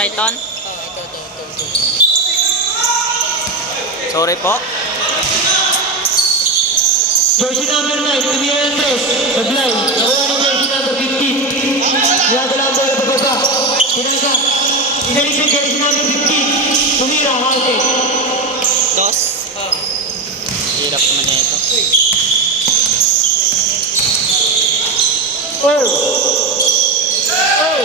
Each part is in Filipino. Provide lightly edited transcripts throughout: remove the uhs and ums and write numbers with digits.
Brighton? Ito. Sorry po. Jersey number 9, Tumira Andres, Taglay. Nakuha ni jersey number 15. Niladala ang bola pababa. Tinasa. Inalis ang jersey number 15. Tumira, halte. Dos. Hirap naman na ito. Oh! Oh!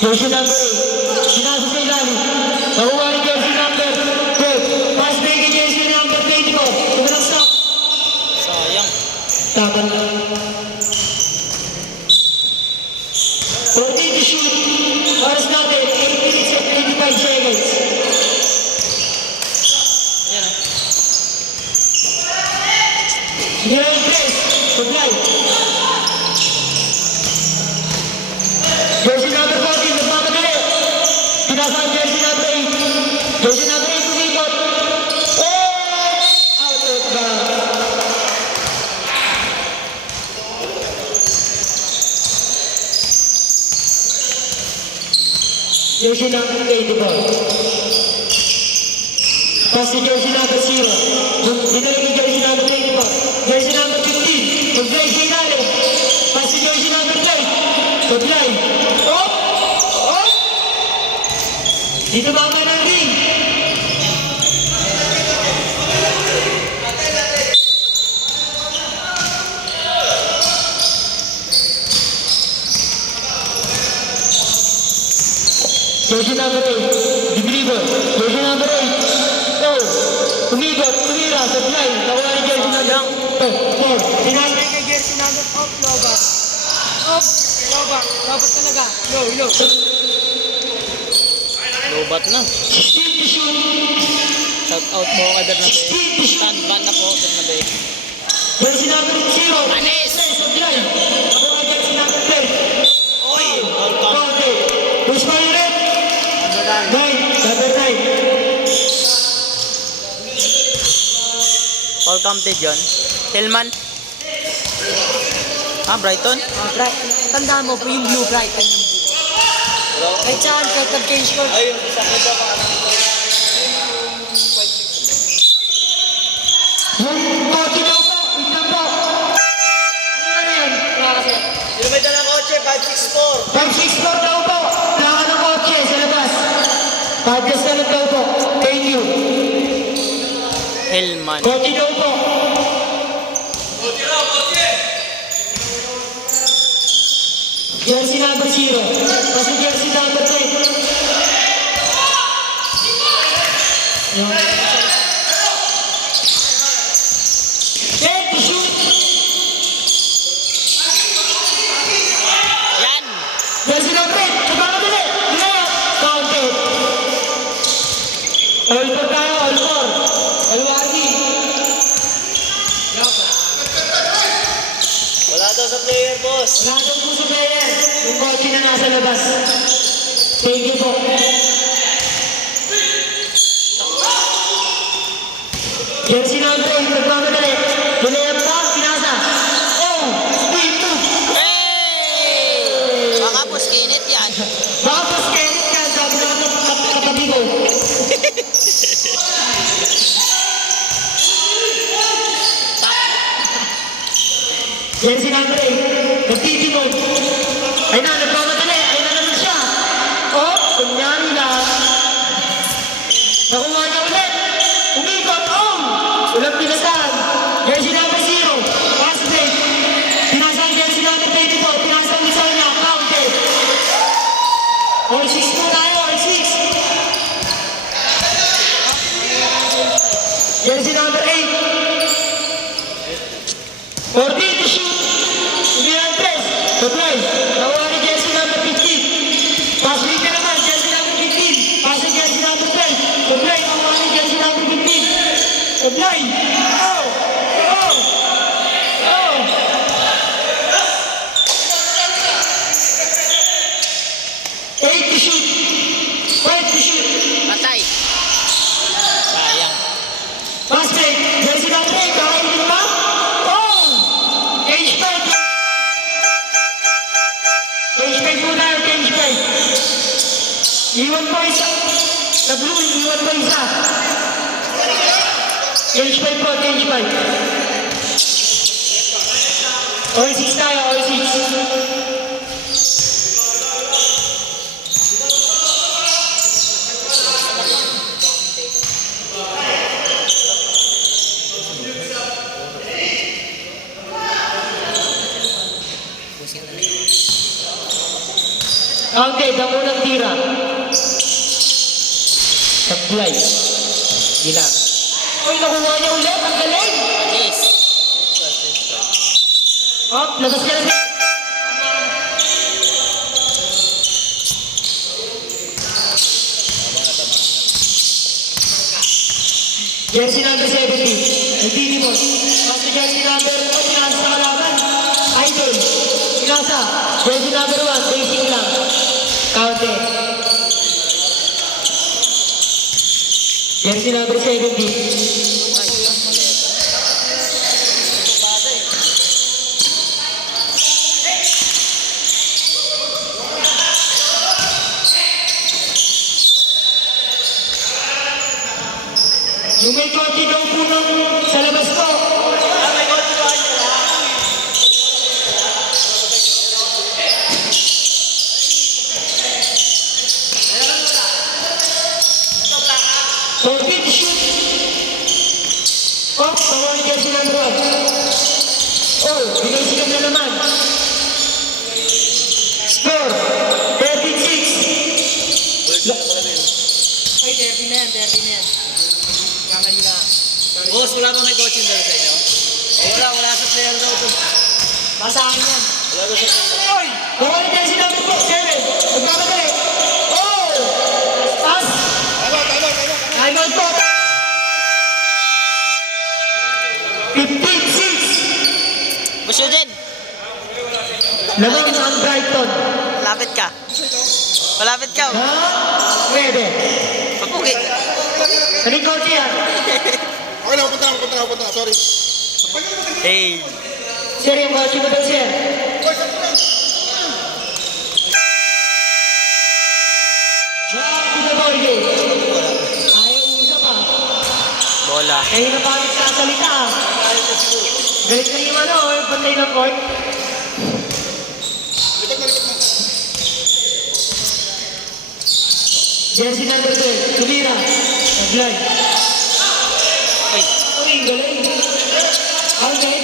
Jersey number 8, sinasa sa ilalim. Nakuha ni jersey number 12. Pass break ni jersey number 24. Tumalang stop. Sayang. Tapan lang. 14 to shoot. Oras natin, 8 minutes and 25 seconds. Yan ah. General press. Supply. Jersey number 14, nagmamadali. Pinasa ang jersey number 8. Jersey number 8, tumikot. Oh! Out of bounds. Jersey number 24. Pass to jersey number 0. Dinalik yung jersey number 24. Jersey number 15. Mag-drive sa ilalim. Pass to jersey number 9. Mag-drive. Oh! Oh! Dito mama ng ring. Jersey number 8, di-dribble. Jersey number 8, oh, tumira, supply. Nakuha ni jersey number 4. Sinasay kay jersey number off, loba. Off, loba. Lobat talaga. Low. Lobat na. 16 to shoot. Shout out po kay Bernabé. 16 to shoot. Stand ban na po, Bernabé. Jersey number 0. Anis! Supply. Nakuha ni jersey number 10. Oy! All come. Push pa yung red. Number 9. All counted yun. Hillman. Brighton? Tandaan mo po yung blue Brighton yung blue. Kahit saan, kahit nag-change ko. Ayun, isa ko ito. Kotse daw po. Tignan po. Ano na yan? Kasi. Sino may dalang kotse? 564. 564 daw po. Naka ng kotse sa labas. Podcast na lang daw po. Thank you. Hillman. Kotse daw po. Jersey number 0. Kasi jersey number 10. Yan. 10 to shoot. Yan! Jersey number 10. Nagmamadali. Layup. Counted. All for tayo. All for. Alwagi. Wala daw sa player, boss. Wala daw po sa player. Yung kotse na nasa labas. Thank you po. Jersey number 8. Nagmamadali. Layup pa. Pinasa. Oh! Speed move. Hey! Baka po skinit yan. Baka mas kainit ka. Sabi namin katabi ko. Jersey number 8. Nagtitimod. Ay na, nagmamadali. Ay na naman siya. Oh, kunyari lang. Nakuha niya ulit. Umikot. Oh! Ulang pinasan. Jersey number 0. Pass break. Pinasan jersey number 24. Pinasan isa niya. Counted. All 6 po tayo. All 6. Jersey number 8. 14 to shoot. Tumira Andres. Supply. Nakuha ni jersey number 15. Pass break na naman. Jersey number 15. Pass ni jersey number 12. Supply. Nakuha ni jersey number 15. Supply. Oh! Oh! Oh! Fast break. Jersey number 8. Kakainin pa. Oh! Cage fight. Cage fight muna. Cage fight. Iwan pa isa. Sa blue, iwan pa isa. Cage fight po. Cage fight. R6 tayo. R6. Counted ang unang tira. Supply. Gila. Uy, nakuha niya ulit. Ang galing. Ace. Up, labas ka na. Jersey number 70. Hindi mo. Kasi jersey number 1, pinasa sa kalaban. Idol. Pinasa. Jersey number 1, basic lang. Counted. Jersey number 70. Yung may kotse daw po sa labas ko. May kotse ba niya? Forbid shoot. Oh, bawal ni jersey number 1. Oh, binasigan na naman. Score, 36. Ay, derby na yan, derby na yan. Kamali na. Boss, wala ba may kotse daw sa inyo? Wala sa player daw to. Basahin yan. Wala daw sa player. Oy, bawal ni jersey number 7. Magkamadali. Oh, pass. Time out po. 15-6. Boss Eugene, Laban ang Brighton. malapit ka. Malapit ka. Ha? Pwede. Papugi. Kaling kotse yan. Okay na, punta na, sorry. Hey. Sir, yung kotse mo daw, sir. Drop to the ball game. Ayaw usa pa. Bola. Kayo na pa nagsasalita. Galit na yung yung pantay ng court. Jersey number 12, tumira. Nag-line. Ay. Uy, galing. Okay.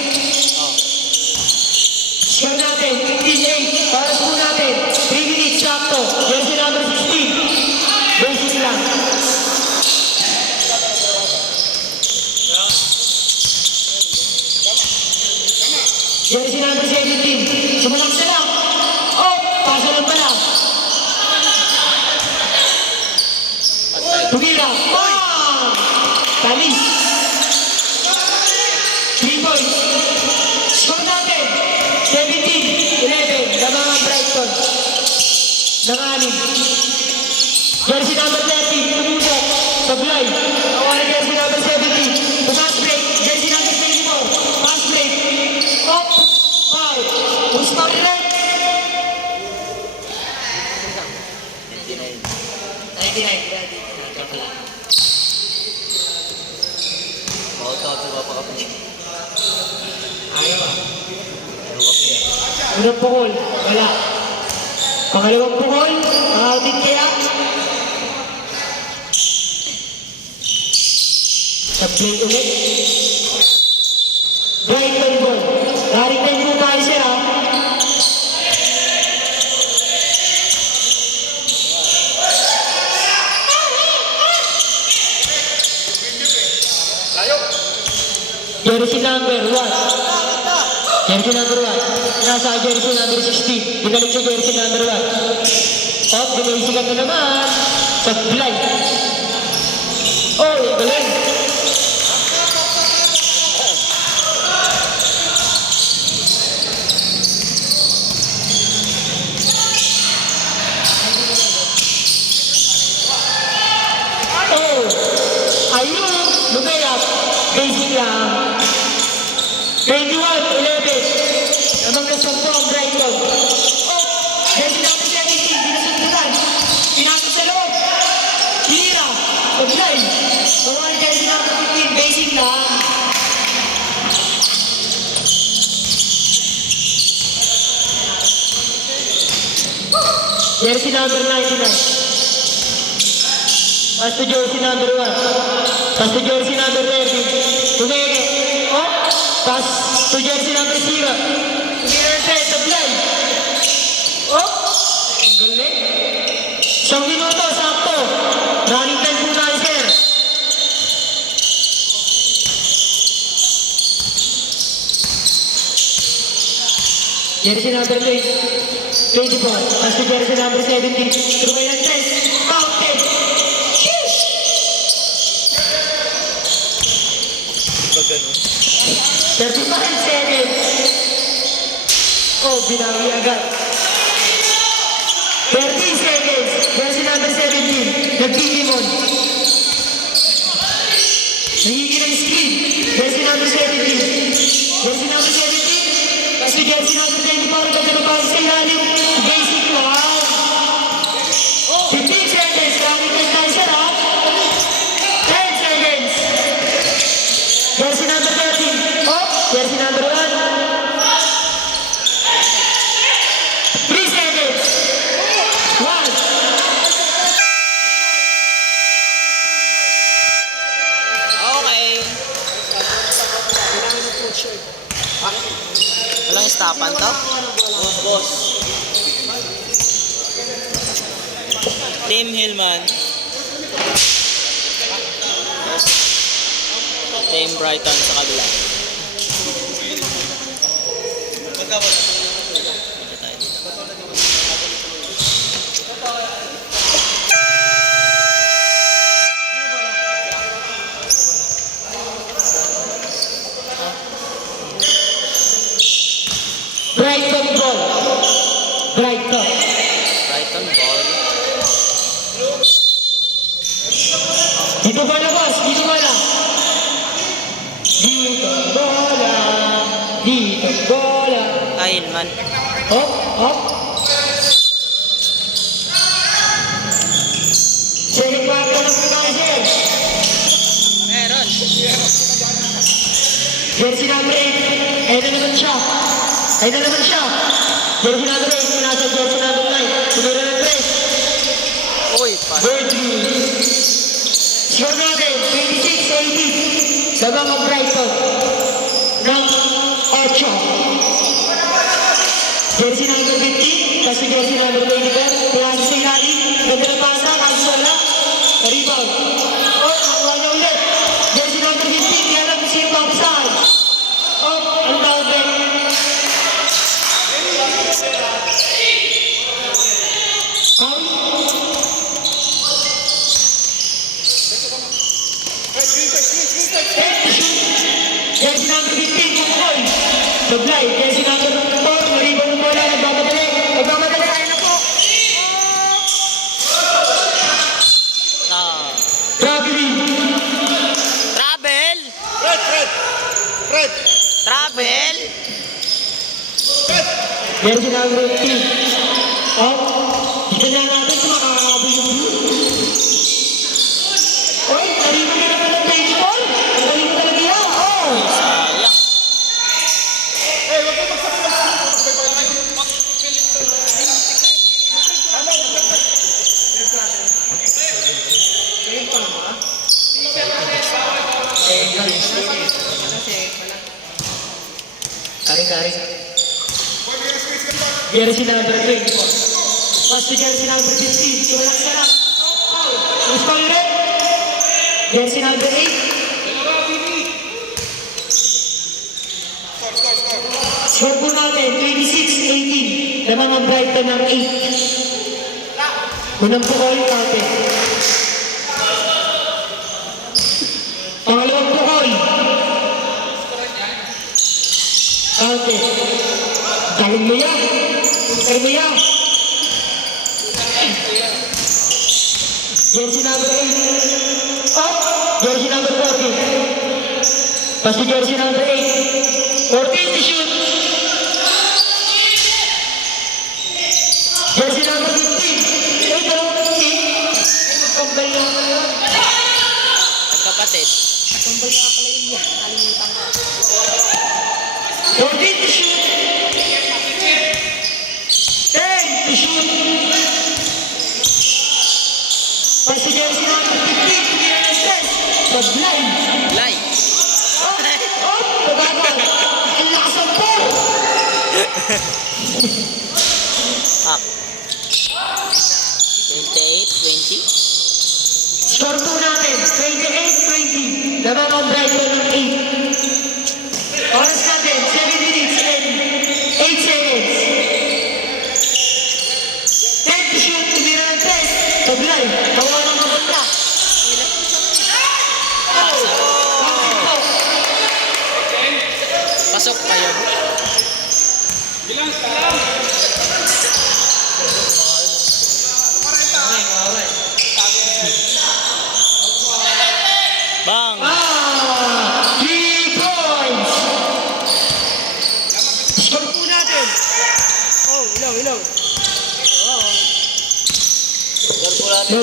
Score natin, 15-8. Oras po natin, 3 minutes sakto. Jersey number 16. Basic lang. Jersey number 17. Sumalak siya lang. Oh, paso lang pala. Tumira. Bang! Talis. 3 points. Score natin. 17-11. Lamang ang Brighton. Nanganin. Jersey number 30. Tumubok. Sablay. Nawala jersey number 70. Pass break. Jersey number 24. Pass break. Up. Foul. Push pa rin. 99. Bawal ka sa baba ka. Ayaw ah. Unang pukol. Wala. Pangalawang pukol. Nakautin kaya. Sablay ulit. Brighton ball. Garing tayo mo tayo siya ha. Jersey number 1. Jersey number 1. Nasa jersey number 16. Binalik sa jersey number 1. Top, binisigan na naman. Sablay. Oh, galing. Oh, ayun. Lumayap. Basic lang. 21-11. Namang kasampo ang Brighton. Jersey number 17, binasundutan. Pinasok sa loob. Hinira. Pag-line. Mga jersey number 15, basic lang. Jersey number 99. Pass to jersey number 1. Pass to jersey number 30. Tumeke. Oh, pass to jersey number 0. Tumeke, tablay. Oh, ang galing. 1 minuto, sakto. Running time po tayo, sir. Jersey number 24. Pass to jersey number 17. Trumayan 3. Counted. Sheesh! Pag ganun. 35 seconds. Oh, binawi agad. 30 seconds. Jersey number 17. Nagtitimon. Nagiging ng screen. Jersey number 17. Jersey number 17. Kasi jersey number 24. Pagkakapag sa ilalim. Basic lang. 15 seconds. Gamit ng cancer, ha? 10 seconds. Jersey number 13. Oh, jersey number 1. 3 seconds. 1. Okay. Walang stopan to? Boss. Team Hillman. Team Brighton sa kabila. Brighton ball. Brighton. Brighton ball. Dito bola, boss. Dito bola. Dito bola. Dito bola. Ah, Hillman. Hop, hop. Second quarter na po tayo, sir. Meron. Jersey number 8. Ayun na naman siya. Ayun na naman siya. Jersey number 8. Pinasa jersey number 9. Tumira ng 3. Uy, pa. Birdie. Score natin, 26-18. Labang ang Brighton ng 8. Jersey number 15, kasi jersey number 24. Pinasa sa ilalim. Ganda ng pasa, kasi wala. Rebound. Oh, nakuha niya ulit. Jersey number 15, yan ang sino pa saan. Oh, ang tawag. Jersey number 15, Kukoy. Sablay, jersey number 4, maribon ng bola, nagmamadali. Nagmamadali, ayun na po. Ah. Traveling. Travel. Fred! Travel. Jersey number 15. Oh, dito na natin kung makakabay yung blue. Oy, narinig na naman ng baseball. Narinig talaga yan. Oh. Sayang. Eh, wag mo magsabi. Kari-kari. Jersey number 3. Pass to jersey number 15. Sumalak-salak. Who's calling red? Jersey number 8. Score po natin, 26-18. Lamang ang Brighton ng 8. Unang po call, Kate. Pangalawang po call. Kate. Galing mo yan. Galing mo yan. Jersey number 8. Oh, jersey number 40. Pasi jersey number 8. 14 to shoot. Jersey number 15. Ito, 15. Magkambal lang pala yun. Magkapatid. Tumbal nga pala yun. Kalimutan ko. 14 to shoot. 10 to shoot. Pasi jersey number 15. Tumira ng stress. Pag-blind. Lay. Oh, pagkakal. Ang lakas ang ball. Up. 28, 20. Score 2 natin. 28-20. Laban ng Brighton ng 8. Oras natin. 7 minutes and 8 seconds. 10 to shoot. Tumira ng 3. Pag-blind. Bawa ng maganda. Pasok pa yun. Bang! 3 points. Score po natin. Oh, ilaw. Garpula No.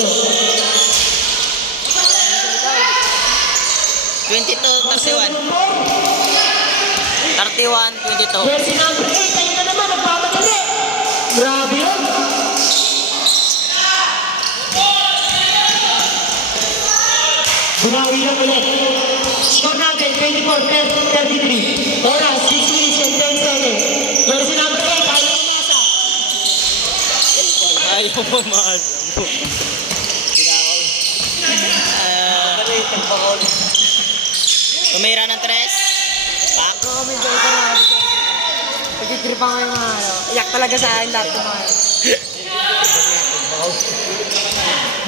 22, 31. 31, 22. Jersey number 8. Ayun na naman. Nagpapadali. Grabe yun. Bumawi lang ulit. Score natin, 24-33. Oras, 6 minutes and 10 seconds. Jersey number 8, ayaw umasa. Ayaw pumasok. Tumira ng 3. Pak. Ako kami dyan ka na. Pagkikripan ko yung mga ano. Iyak talaga sa akin lahat ng mga ano.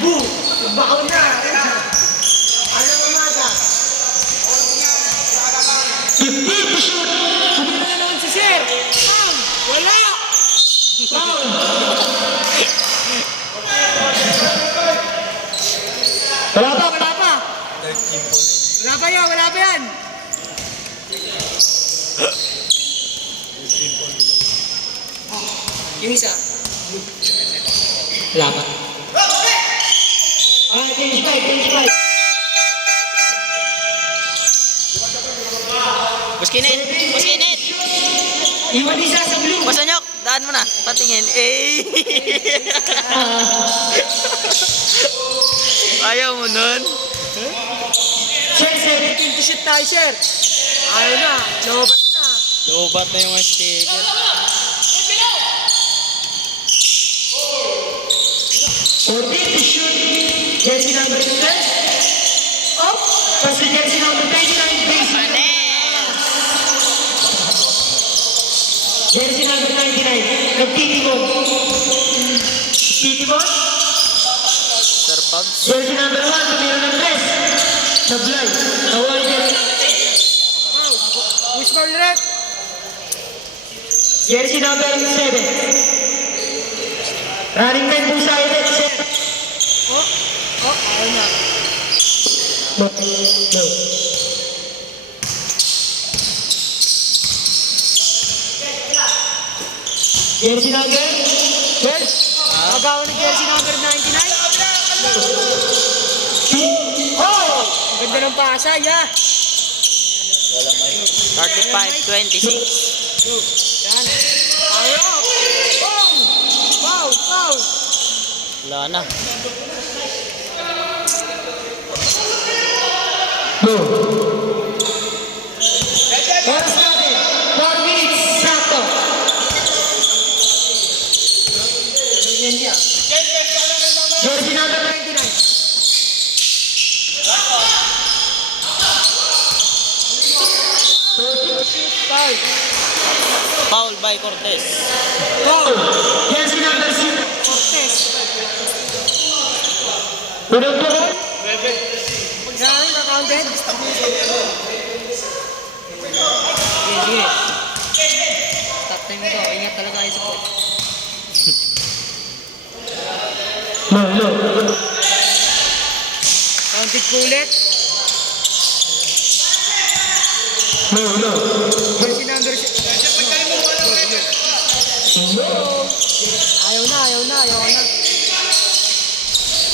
Boom! Baon na! Ano umaga? 15 to shoot. Tumira na naman si Sir! Bang! Wala! Foul. Wala pa! Wala pa yan! Yung isa. Wala pa. Finish fight. Buskinit! Iwan isa sa blue. Pasanyok! Daan mo na. Patingin. Eh! Ayaw mo nun? Sir, 17 to shoot tayo, Sir. Ayaw na. Lobat na. Lobat na yung sticker. To shoot. Jersey number 10. Up. Pasi jersey number 29. Base. Panes! Jersey number 99. Nagtitimon. Titimon. Sir Pubs. Jersey number 1. Tumira ng press. Sablay. Nawala jersey number 10. Wow. Push ball red. Jersey number 7. Running time po sa ulit, sir. Ayaw na. No. Jersey number 12. Agaw na jersey number 99. Oh! Ang ganda ng pasa, yeah. 35, 26. Yan. Power up. Wow. Wala na. Go. Oras natin. 4 minutes. Sakto. Jersey number 99. Foul. Foul by Cortez. Foul. Jersey number 6. Cortez. Tulog po ko. Yan, accounted. Sige. Stop time ito. Ingat talaga kayo sa point. No. Counted po ulit. No. Jersey number... Ayaw na.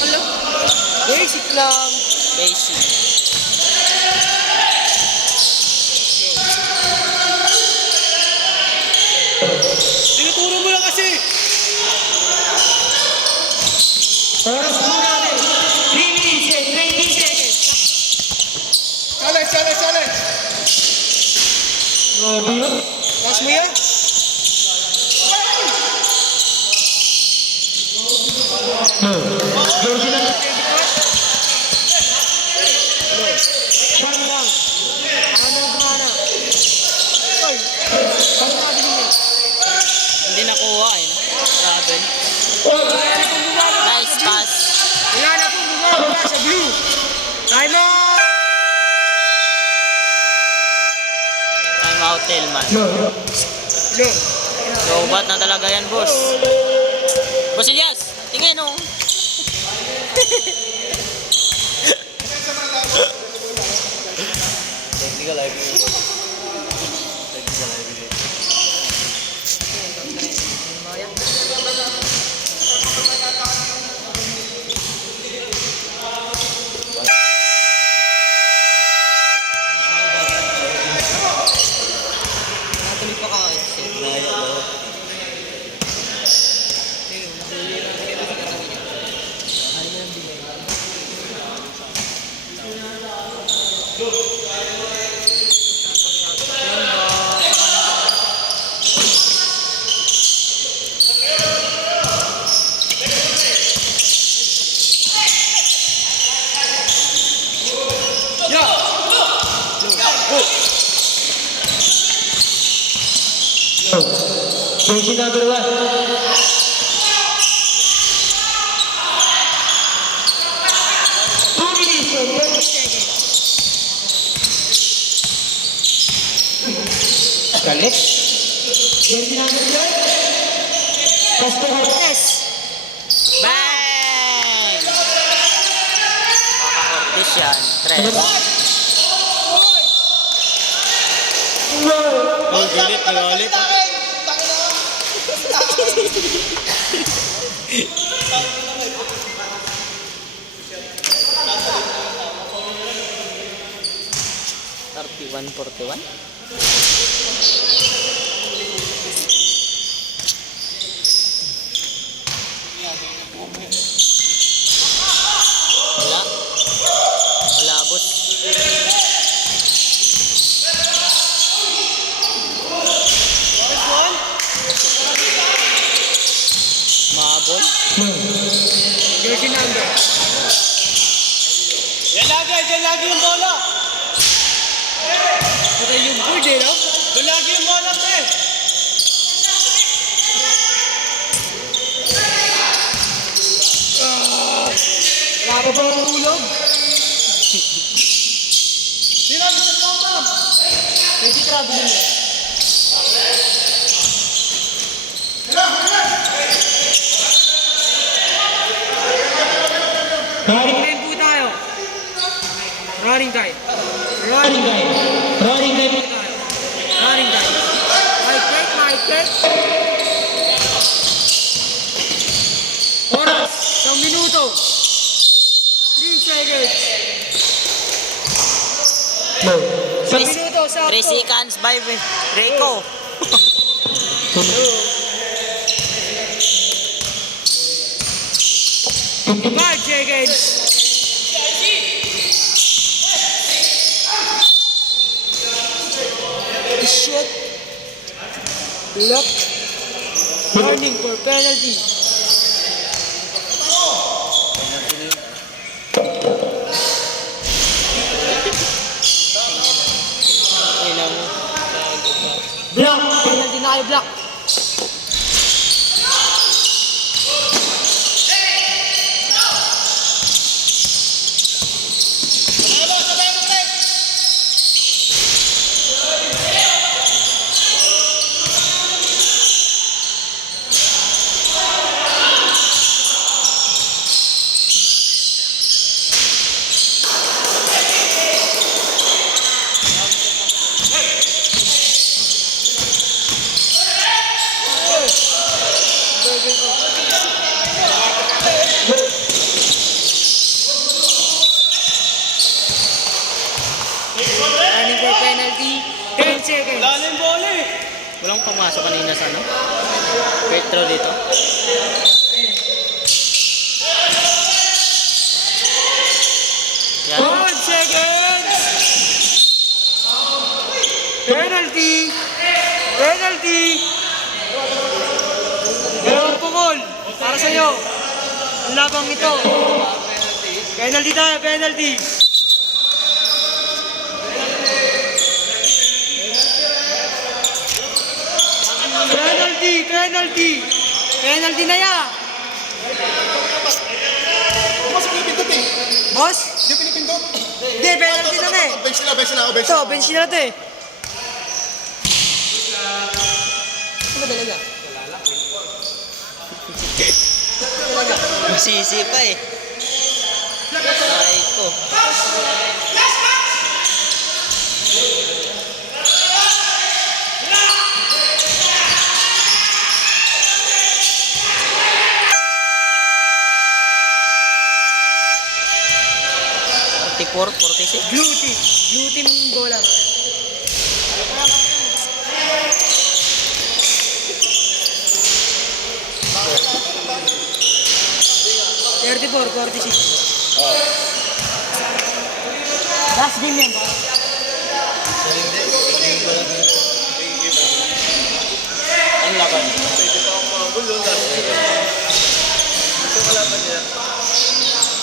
Hello? Basic lang. Basic. Tinuturo mo lang kasi. Oras po natin. 3 minutes and 20 seconds. Challenge. Grabe yun. Mas mo yan? No. Jersey number 24. Shot lang. Mana. Oy. Ano sabi niyo? Hindi nakuha eh. Grabe. Nice pass. Wala na pong bumaba sa blue. Time out! Time out, Tillman. No. Look. Robot na talaga yan, boss. Boss Elias, tingin oh. Technical library. Natuloy pa ka kasi. Naya daw. No. Jersey number 1. Galit. Jersey number 2. Pastor Cortez. Bang! Maka-Ortiz yan. Tres. Oh, galit. $31-41. Wala, boss. Mabol. No. Jersey number. Yan lagi yung bola. Patay yung board eh, no? Yan lagi yung bola, pre. Wala pa ba ang tulog? Pwede traveling eh. Running po tayo. Running time. Running time. Running time. Mic check. Oras. 1 minuto. 3 seconds. No. 1 minuto. 3 seconds by Rico. 5 seconds. Shot. Block. Warning for penalty. Block. Penalty na kayo, block. Walang pumasok kanina sa ano? Petro dito. Yan. 5 seconds! Penalty! Penalty! Dalawang pumol para sa'yo. Ang labang ito. Penalty tayo, penalty. Penalty, penalty. Penalty na yan. Pumasok yung pindot eh. Boss? Hindi pinipindot. Hindi, penalty na eh. Bench sila, bench sila. Bench Ito, sila. bench na to eh. Ano talaga? Masisi pa eh. Aray ko. Forty-four, 46. Blue team. Blue team bola. Thirty-four, 46. Last game yan. Ang laban.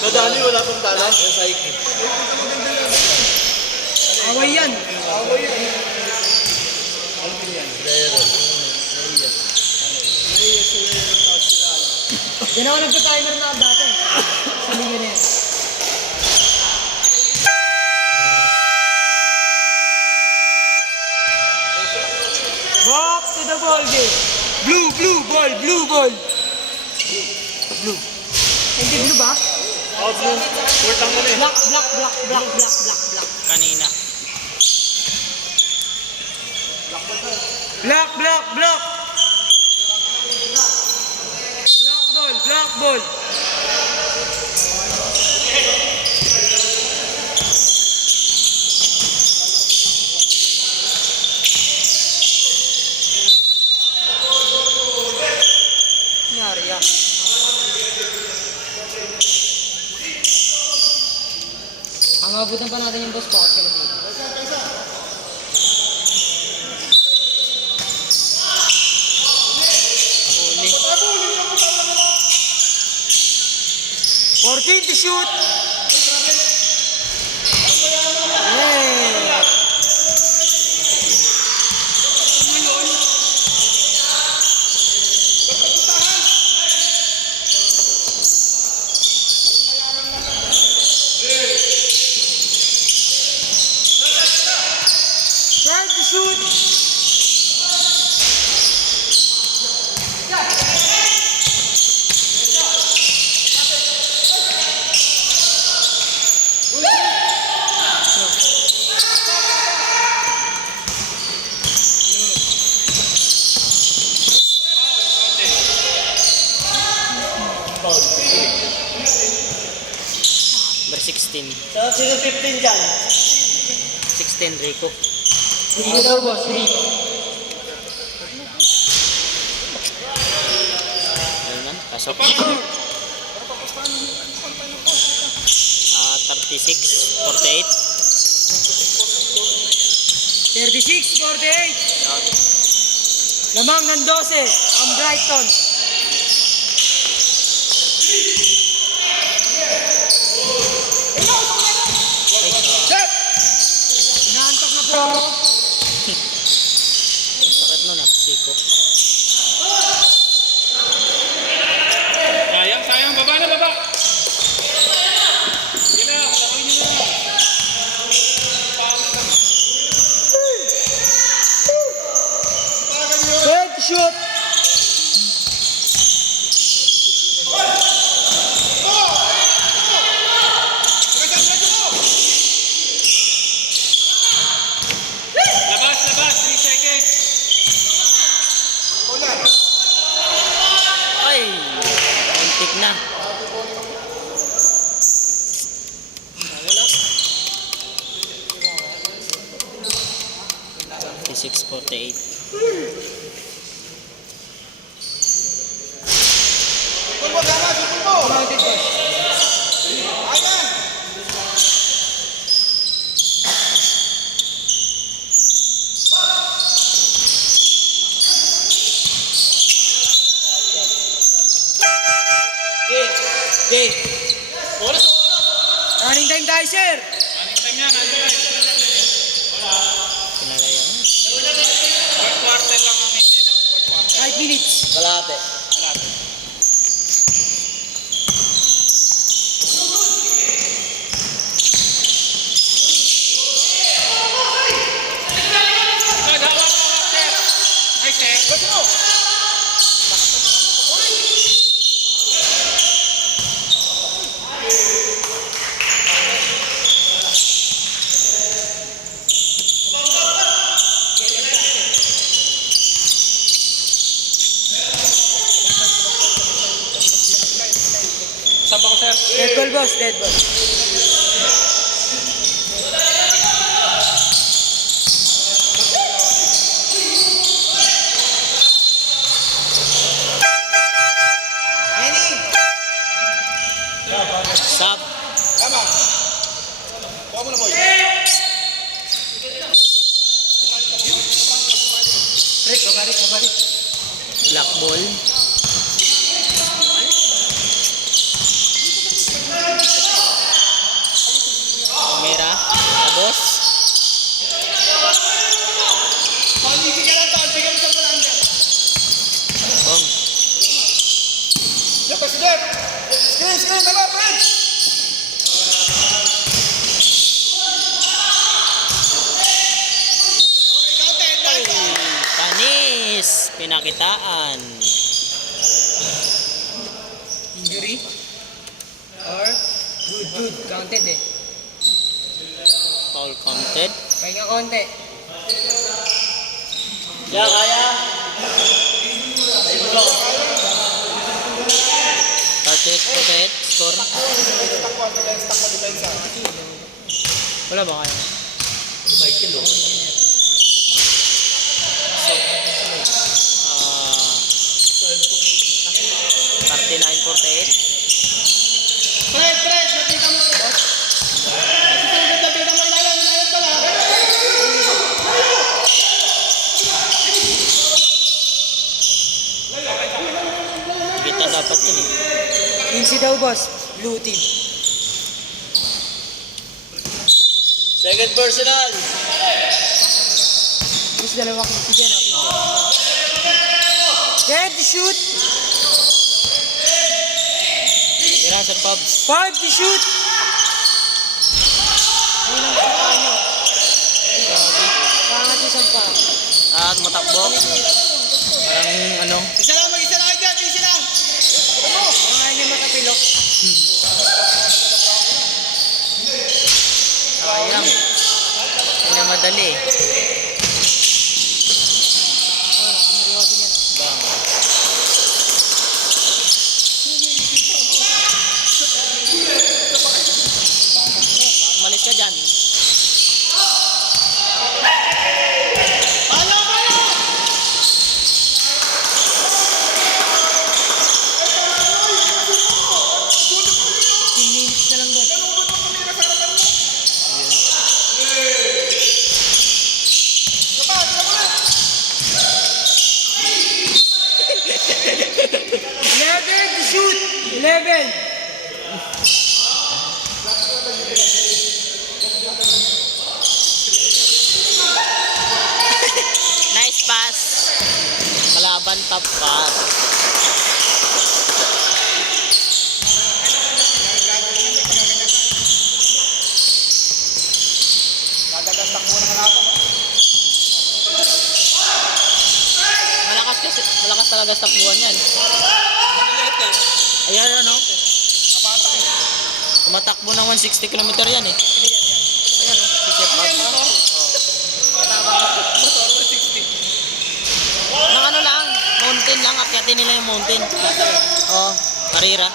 Nadali, wala pang tala. Away yan. Diyan ako nagka-timer na dati. Sa liga na yan. Back to the ball game. Blue, blue ball, blue ball. Blue. Hindi blue ba? Oh, blue. Kurtang mo na eh. Black, black, black, black, black, black, black. Kanina. Black, black, black. Black ball, black ball. Nangyari yan. Ang mabutan pa natin yung boss pa kasi dito. Huli. 14 to shoot. Yeah. Try to shoot. Number 16. So, sino 15 dyan? 16 Rico. Hindi daw, boss. Free. Ayun man. Pasok. 36, 48. 36, 48. Lamang ng 12, ang Brighton. Naantok na po ako. Sakit nun ah. Siko. Sayang, sayang. Baba na, baba. Yun na, malaking nyo na. Third shoot. Labas, labas. 3 seconds. Ay! Muntik na. Wala. 46, 48. Mounted boss. Okay. Oras. Running time tayo, sir. Running time yan. Running time. Pinalay ako. Fourth quarter lang ang maintain. Fourth quarter. 5 minutes. Kalahati. Good. Hawak, sir. Nice, sir. Sab ako, sir. Dead ball, boss. Dead ball. Stop. Black ball. Kamera. Tapos. Bong. Panis. Pinakitaan. Injury. Or good. Counted eh. Foul counted. Pahinga konti. Ya, kaya. 38 score. Wala ba kaya? Michael, oh. Ah, 39-48. Kita dapat yun eh. Easy daw, boss. Blue team. Second personal. Boss, dalawa easy dyan. Dead to shoot. Tira, Sir Pabs. 5 to shoot. Ayun ang ginawa nyo. Pangat yung sampa. Ah, tumatakbo. Parang ano. Mga niya makapilok. Sayang. Hindi na madali. Bang. Umalis ka dyan. Shoot! 11! Nice pass. Kalaban top pass. Malakas talaga sa takbuhan yan. Ayan ano. Tumatakbo ng 160 km yan eh. Ayan o. Si Chef Bob. Nang ano lang. Mountain lang. Akyatin nila yung mountain. Oo. Karira.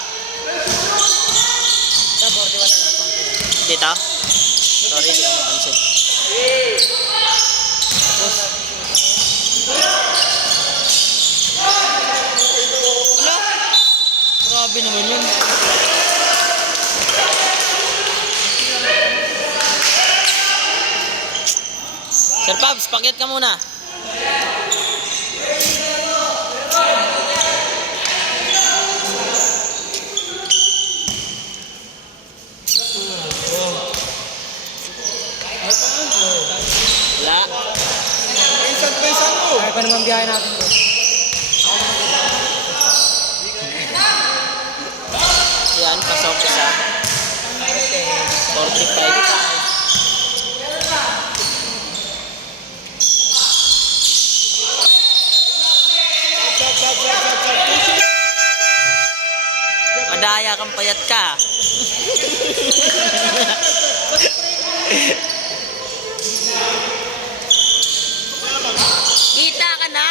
Dito. Sorry, hindi ko napansin. Tapos. Sir Pabs, pakyat ka muna. Wala. Kaya pa naman biyahe natin bro. Yan, pasok isa. 45. Madaya kang payat ka. Kita ka na.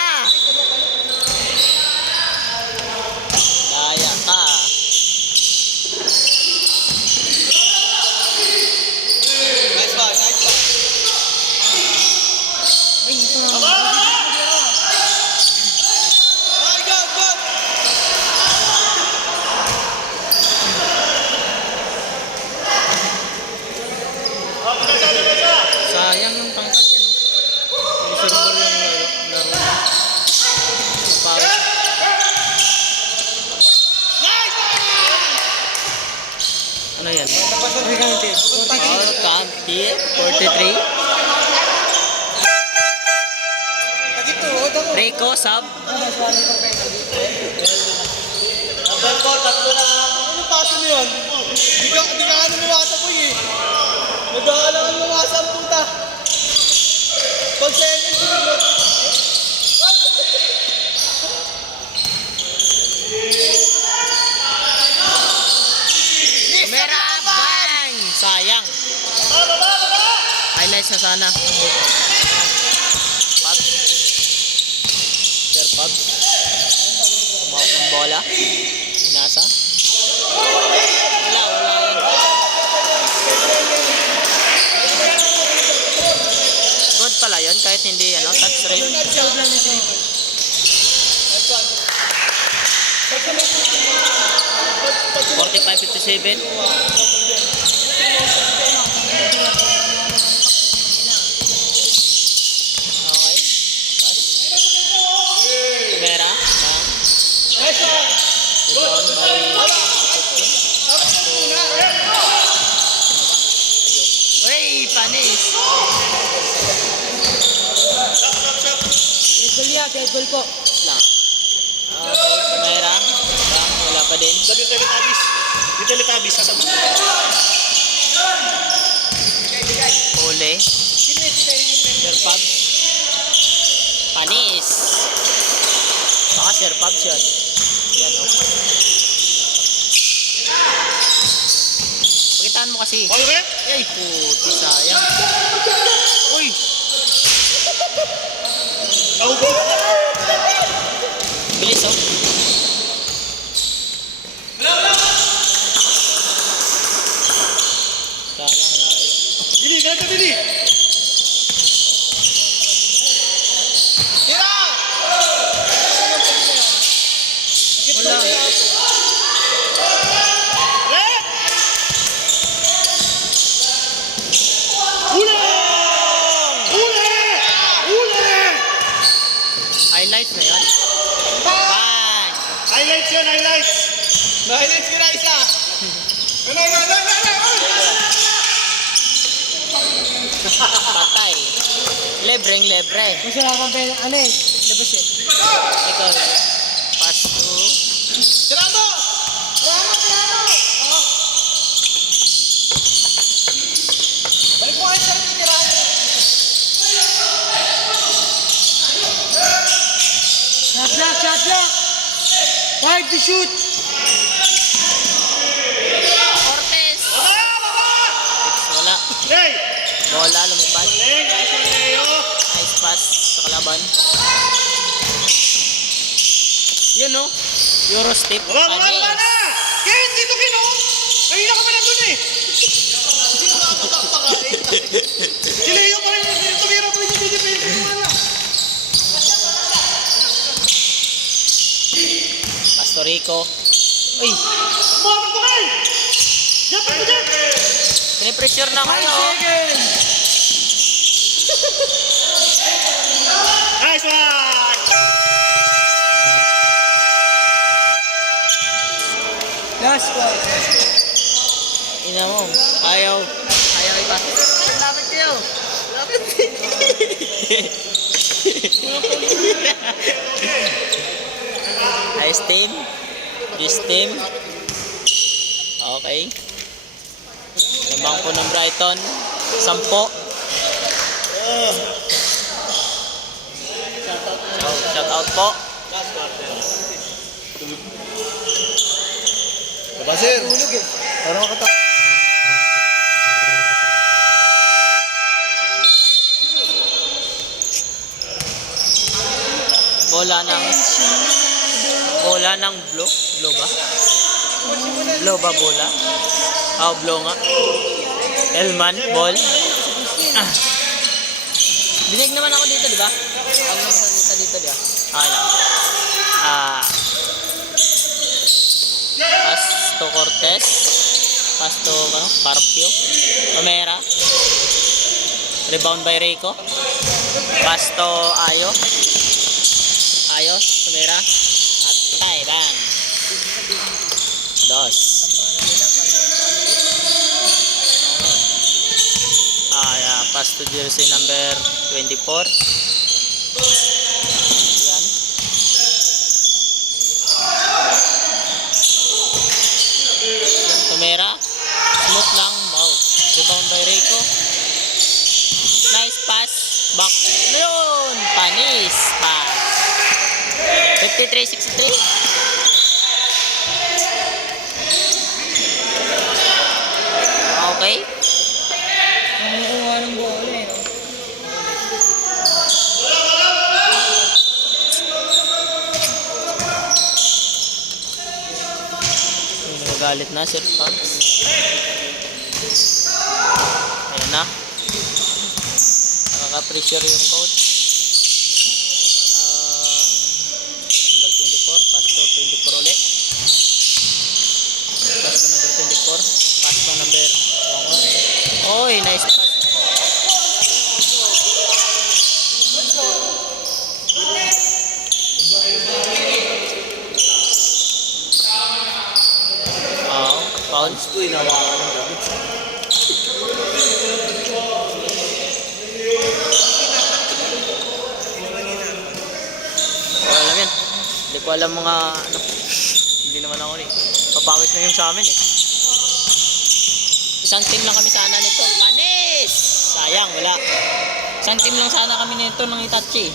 Daya ka. Nice one, nice one. Ay, ito na. Sayang yung pangkat yan, no? Reservoir yung laro niya. Pawis. Ano yan? Ay, kanti. All Kanti, 43. Rico, sub. Number 4, tatlo na. Ano paso mo yun? Di ka ano lumasa po eh. Nag-aalangan lumasa ang puta. Pag sa Camera, bang! Sayang. Highlights na sana. Pubs. Sir Pubs. Kumawak ng bola. Nasa. Wala yan. Good pala yun, kahit hindi touch rate. 45-57. Okay. Pass. Camera. Rebound by 15. Uy, panis. Red Bull yan, Red Bull po. Lang. Okay, camera. Bang, wala pa din. Teletubbies, sasama. Huli. Sir Pubs. Panis. Baka Sir Pubs yan. Yan, oh. Pakitaan mo kasi. Okay? Ay, puti, sayang. Uy! Bilis, oh. Sayang, layo. Bili, ganito bili. Wala. Highlights na yun. Bang! Highlights yun, highlights. Na-highlights ko na isa. Patay. Lebre. Kasi nakakang pera, labas eh. Ikaw. Pass to. Tirado! Balik mo kayo sa tirado. Shot block! Five to shoot! Cortez. Wala. Hey! Bola, lumipad. Leng, aso Leo. Nice pass sa kalaban. Yun, no? Euro step. Wala na! Ken, dito Ken, oh! Kanina ka pa nandun eh! Hindi mo makakapakain. Si Leo pa rin, tumira pa rin yung didepende mo na. Pastor Rico. Uy, Bumakas mo Ken! Diyan pa mo dyan! pinipressure na kayo. 5 seconds! Pass ko. Ina mo. Ayaw. Ayaw iba. Lapit kayo. Lapit. Ice team. This team. Okay. Lamang po ng Brighton. 10. Shout out po. Diba, sir? Parang makata... Bola ng blow. Blow ba? Blow ba bola? Blow nga. Elman, ball. Binig naman ako dito, di ba? Ako naman sa dito, di ba? Okay lang. Pass to Cortez. Pass to, Carpio. Omera. Rebound by Rico. Pass to Ayo. Ayos, Omera. At tay, bang. Dos. Pass to jersey number 24. Yan. Tumera. Smooth lang. Wow. Rebound by Rico. Nice pass. Back. Yun. Panis. Pass. 53-63. Okay. Nakukuha ng bola eh, no? Nagagalit na Sir Pams. Ayan na. Nakaka-pressure yung coach. Number 24. Pass to 24 ulit. Pass to number 24. Pass to number 1. Oy, nice pass. Foul. Gusto inawakan ng gamit. Wala alam yan. Hindi ko alam mga ano. Hindi naman ako rin. Papawis na yung sa amin eh. Isang team lang kami sana nito. Panis! Sayang, wala. Isang team lang sana kami nito ng Itachi.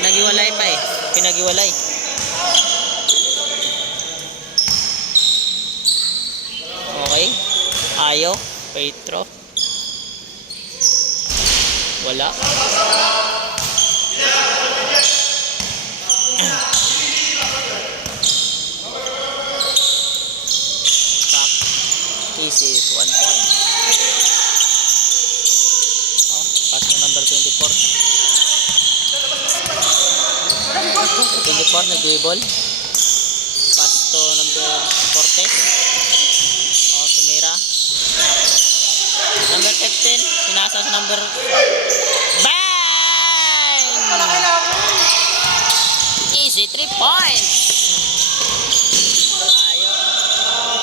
Pinag-iwalay pa eh. Pinag-iwalay. Okay. Ayo. Petro. Wala. Easy is 1 point. Pass to number 24. 24 nag-dribble. Pass to number 40. Tumira. Number 15. Pinasa sa number... Bang! Easy 3 points.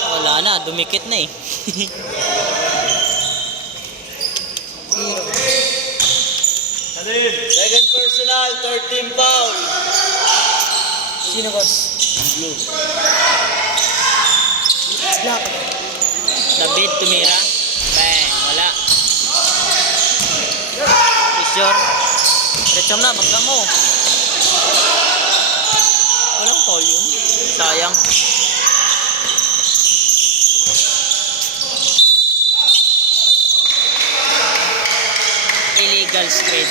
Wala na, dumikit na eh. Second personal, 13 foul. Sino, boss? Blue. Black. David tumira. Bang, wala. Pressure. Pressure na, bangga mo. Walang foul yun. Sayang. Illegal screen.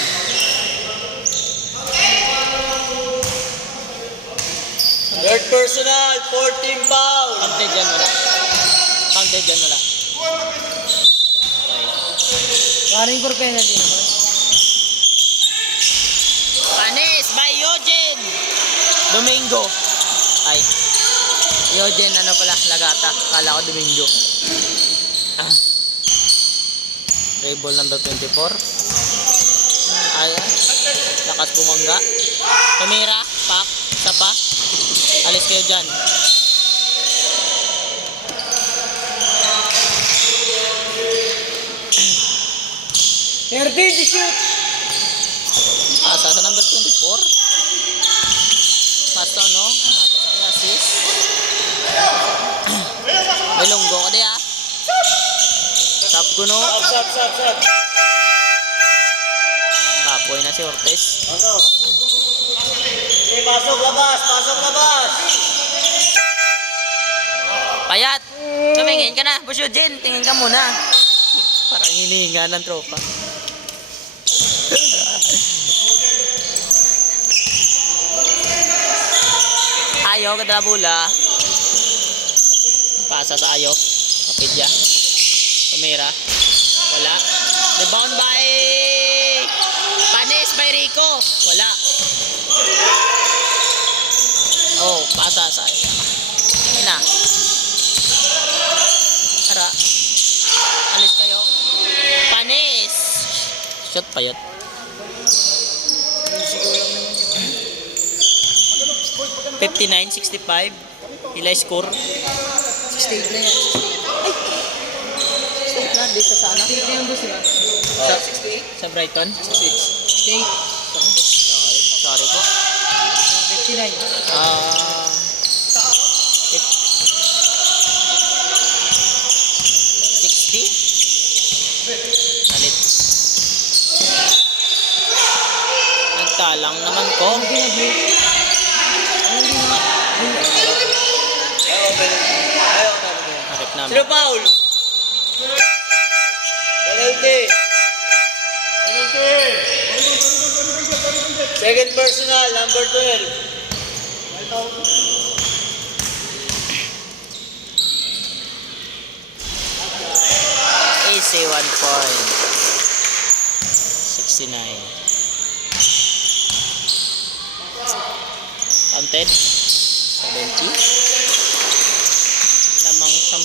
Third personal, 14 foul. Counted dyan, wala. Counted dyan, wala. Okay. Running for penalty na, boss. Panis by Eugene Domingo. Ay. Eugene, ano pala, Lagata. Kala ko Domingo. Dribble number 24. Ayan. Lakas bumangga. Tumira. Pak. Isa pa. Alis kayo dyan. 30 to shoot. Asa sa number 24. Pasto no? May assist. May lunggo ko di ah. Sab ko no. Sab. Kapoy na si Ortiz. Pasok labas. Payat! Tumingin ka na. Busyudin, tingin ka muna. Parang hinihinga ng tropa. Ayo, kadala bola. Pasa sa Ayo. Kapidya. Tumira. Wala. Rebound by Panis by Rico. Wala. Oh, pasa sa Ayo. Ina. Tara. Alis kayo. Panis. Shot pa yun. $59-65. Ila score. 68 na yan. 68 na dito sa ano? 68 na yung boss, diba? Sa Brighton. 68. Sorry po. 59. Fif- 60? Nalit. Nagtalang naman ko. Harap namin. Sino foul? Penalty. Second personal, number 12. AC 1 point. 69. Counted. 70. Lamang 10.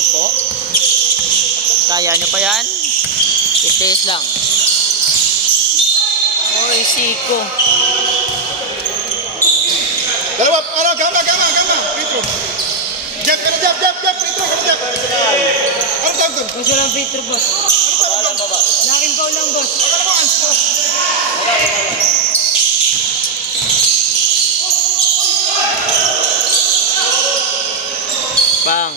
Kaya nyo pa yan? Tiis lang. Oy, Siko. Dalawa, gama, Petro. Jab, Petro, jab. Ano tawag doon? Boss, walang free throw, boss. Laking foul lang, boss. Ano mo, ans ko? Bang.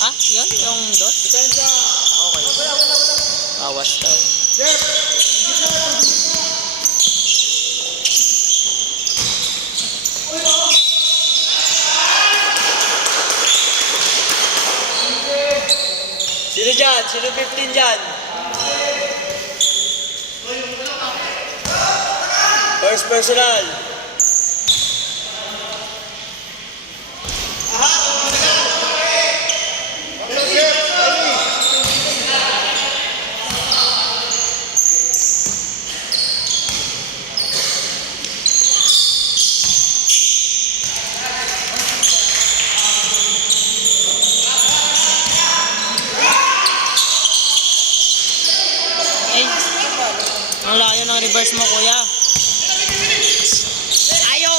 Ah, yun? Yung dot? Okay. Awas daw. Sino dyan? Sino 15 dyan? First personal. Ay, ang layo ng reverse mo, kuya. Ayo!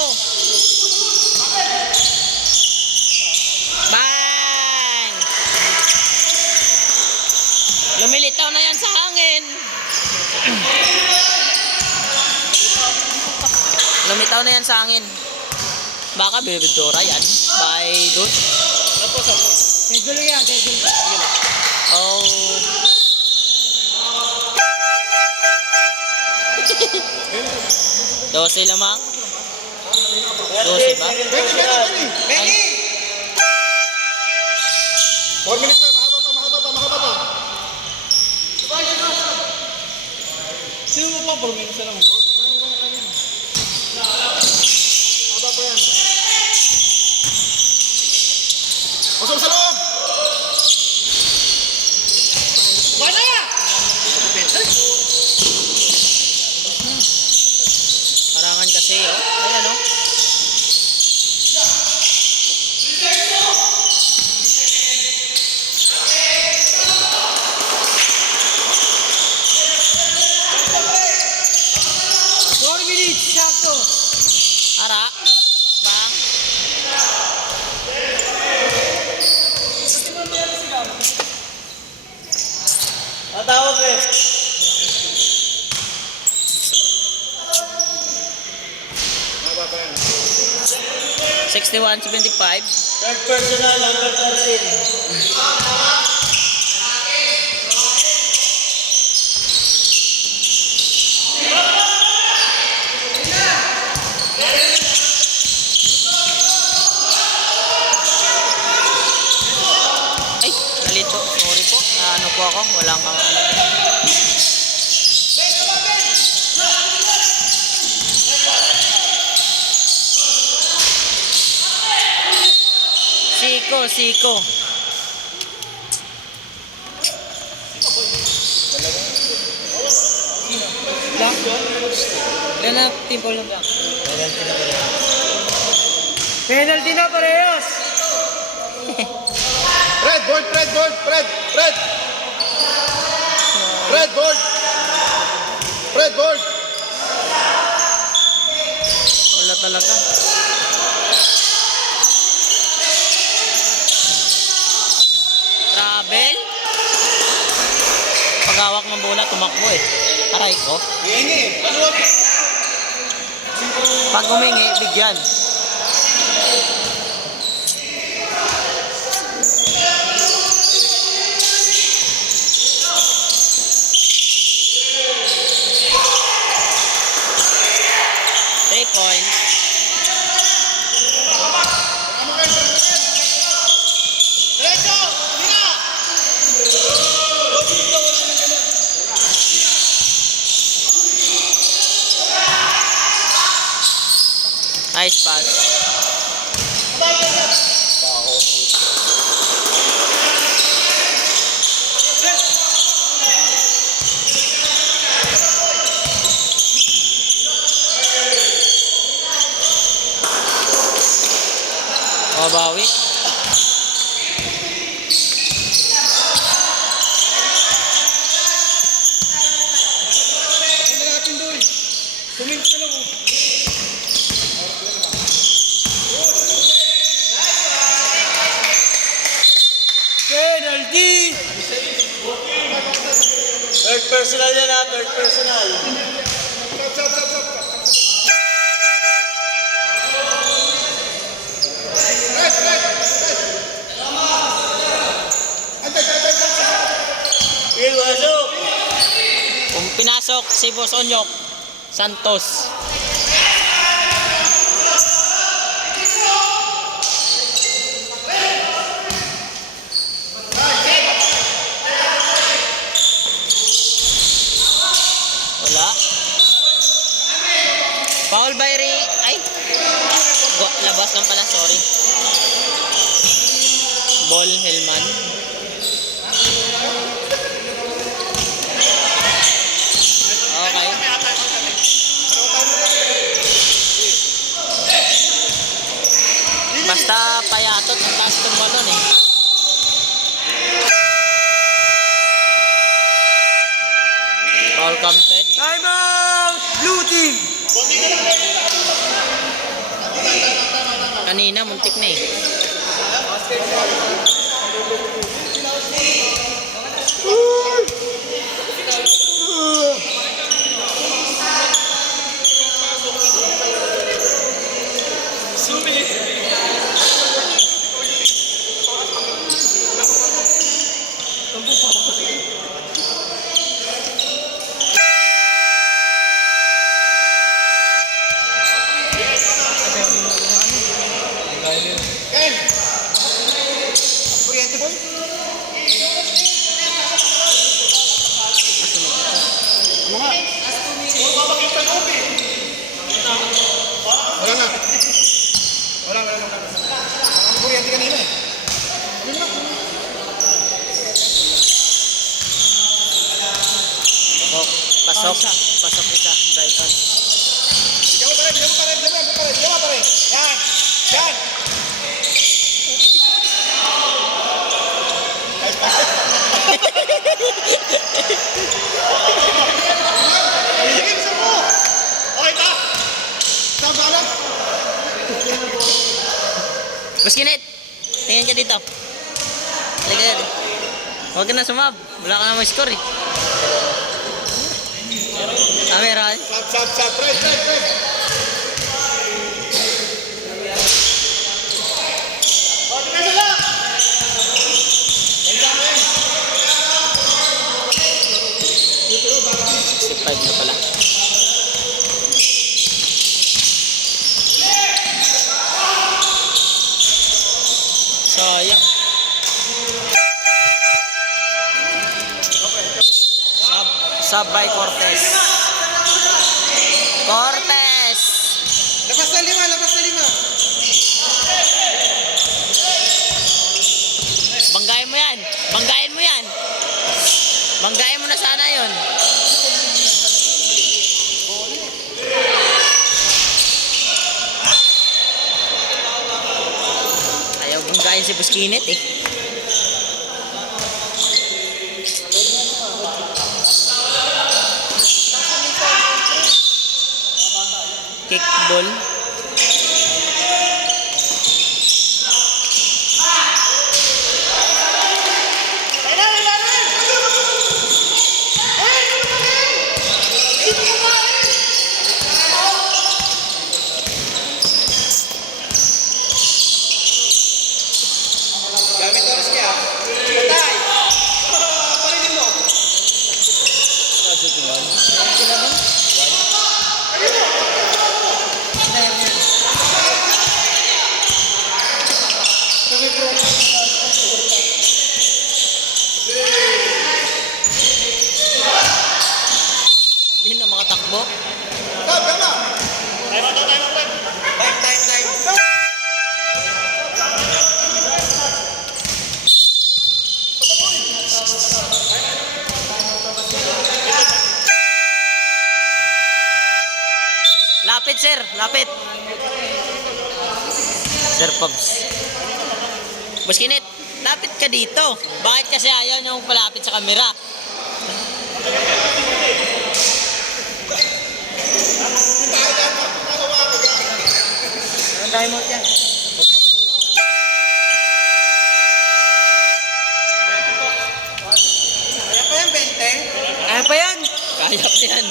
Bang! Lumilitaw na yan sa hangin. Lumitaw na yan sa hangin. Baka bibidura yan. By doon. Dead goal yan, dead goal. Oh. Dose lamang. Dose ba? Benny! 4 minutes pa, mahaba pa. Sino mo pa? 4 minutes na lang. Haba pa yan. Usok sa loob! Harangan kasi, oh. Ayan, oh. Sakto. Ara. Bang. Mahaba pa yan. 61-75. Third personal, number 13. Ay, nalito. Sorry po. Na ano po ako. Walang kang ano. Siko. Blank yun? Yan na, team ball ng blank. Penalty na parehas! Fred, board, Fred, board, Fred, Fred! Fred, board! Fred, board! Wala talaga. Travel? Paghawak ng bola, tumakbo eh. Aray ko. Hingi, maluwag. Pag humingi, bigyan. Three points. Diretso! Hinga! Nice pass. Mabawi. Ano natin doon? Tumingin na lang. Penalty! Third personal yan ha, third personal. Pasok! Kung pinasok si Boss Onyok Santos. Wala. Foul by ay. Labas lang pala, sorry. Ball Helman. Okay. Basta payatot ang taas ng balon eh. Foul counted. Time out! Blue team! Kanina muntik na eh. Ken! Kuryente boy? Ano nga? Wala na. Wala. Ang kuryente kanina eh. Pasok. Pasok isa. Brighton. Bigyan mo pare. Yan! Yan! Bilisan mo! Okay ba? Saan ba alam? Maskinit! Tingin ka dito. Halika yan. Huwag ka na sumab. Wala ka na may score eh. Brighton. Sab. Right. Five na pala. Sayang. Sub by Cortez. Cortez! Labas na 5. Banggain mo yan. Banggain mo yan. Banggain mo na sana yun. Ayaw banggain si Busquinet eh. Kickball. Gamit oras niya. Patay! Parinig mo. Hindi na makatakbo. Sab, tama! Time. Lapit, sir. Lapit. Sir Pops. Busquinet, lapit ka dito. Bakit kasi ayaw niyo palapit sa kamera? Ang time out yan. Kaya pa yan, 20? Kaya pa yan. Kaya pa yan.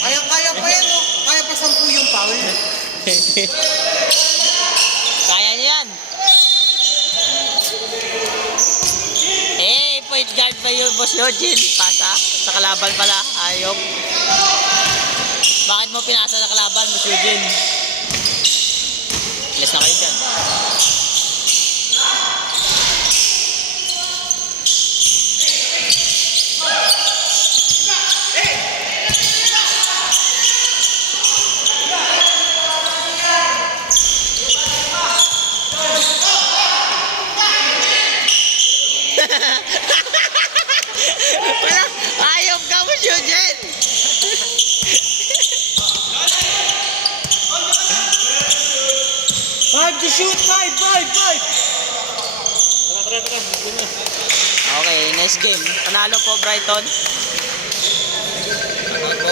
Kaya pa yan, oh. Kaya pa 10 yung foul. Kaya niyo yan. Eh, point guard pa yun, Boss Eugene. Pasa. Sa kalaban pala. Ayop. Bakit mo pinasa sa kalaban, Boss Eugene? Ilis na kayo dyan. Wala, ayop ka mo, Eugene! Five to shoot, 5. Okay, nice game. Panalo po, Brighton. Panalo po.